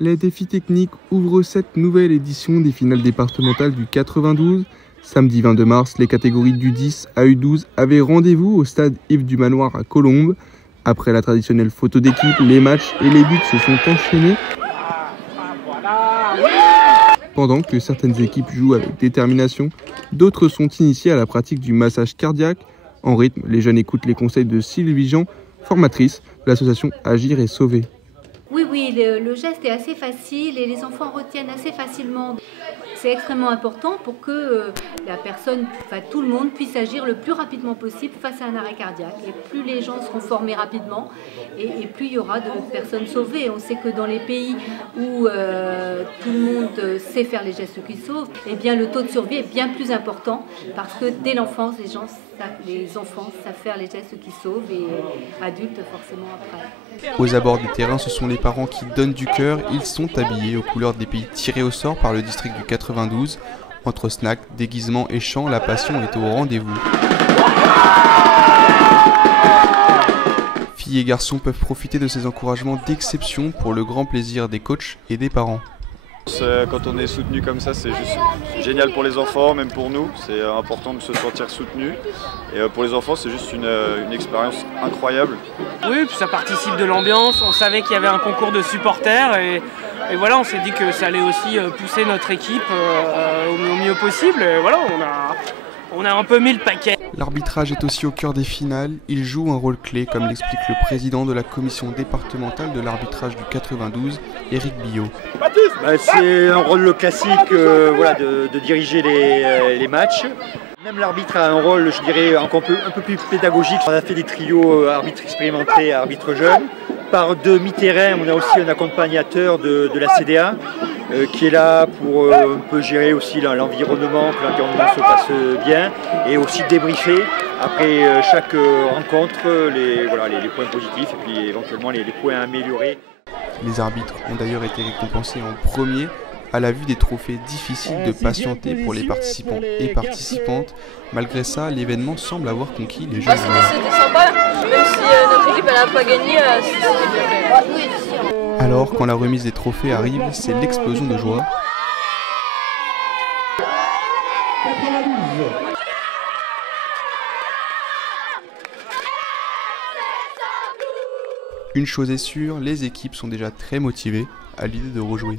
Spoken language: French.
Les défis techniques ouvrent cette nouvelle édition des finales départementales du 92. Samedi 22 mars, les catégories du 10 à U12 avaient rendez-vous au stade Yves du Manoir à Colombes. Après la traditionnelle photo d'équipe, les matchs et les buts se sont enchaînés. Pendant que certaines équipes jouent avec détermination, d'autres sont initiées à la pratique du massage cardiaque. En rythme, les jeunes écoutent les conseils de Sylvie Jean, formatrice de l'association Agir et Sauver. Oui, le geste est assez facile et les enfants retiennent assez facilement. C'est extrêmement important pour que la personne, tout le monde puisse agir le plus rapidement possible face à un arrêt cardiaque. Et plus les gens seront formés rapidement et plus il y aura de personnes sauvées. On sait que dans les pays où tout le monde sait faire les gestes qui sauvent, eh bien, le taux de survie est bien plus important parce que dès l'enfance, les enfants savent faire les gestes qui sauvent et adultes forcément après. Aux abords des terrains, ce sont les parents qui donnent du cœur. Ils sont habillés aux couleurs des pays tirés au sort par le district du 92. Entre snacks, déguisements et chants, la passion est au rendez-vous. Filles et garçons peuvent profiter de ces encouragements d'exception pour le grand plaisir des coachs et des parents. Quand on est soutenu comme ça, c'est juste génial pour les enfants, même pour nous. C'est important de se sentir soutenu. Et pour les enfants, c'est juste une expérience incroyable. Oui, puis ça participe de l'ambiance. On savait qu'il y avait un concours de supporters et voilà, on s'est dit que ça allait aussi pousser notre équipe au mieux possible. Et voilà, on a un peu mis le paquet. L'arbitrage est aussi au cœur des finales. Il joue un rôle clé, comme l'explique le président de la commission départementale de l'arbitrage du 92, Éric Billot. C'est un rôle classique de diriger les matchs. Même l'arbitre a un rôle, je dirais, un peu plus pédagogique. On a fait des trios arbitres expérimentés, arbitres jeunes. Par demi-terrain, on a aussi un accompagnateur de la CDA qui est là pour un peu gérer aussi l'environnement, que l'environnement se passe bien et aussi débriefer après chaque rencontre les points positifs et puis éventuellement les points à améliorer. Les arbitres ont d'ailleurs été récompensés en premier. À la vue des trophées, difficile de patienter pour les participants et participantes. Malgré ça, l'événement semble avoir conquis les jeunes joueurs. C'était sympa, même si notre équipe n'a pas gagné, c'était bien. Alors, quand la remise des trophées arrive, c'est l'explosion de joie. Une chose est sûre, les équipes sont déjà très motivées à l'idée de rejouer.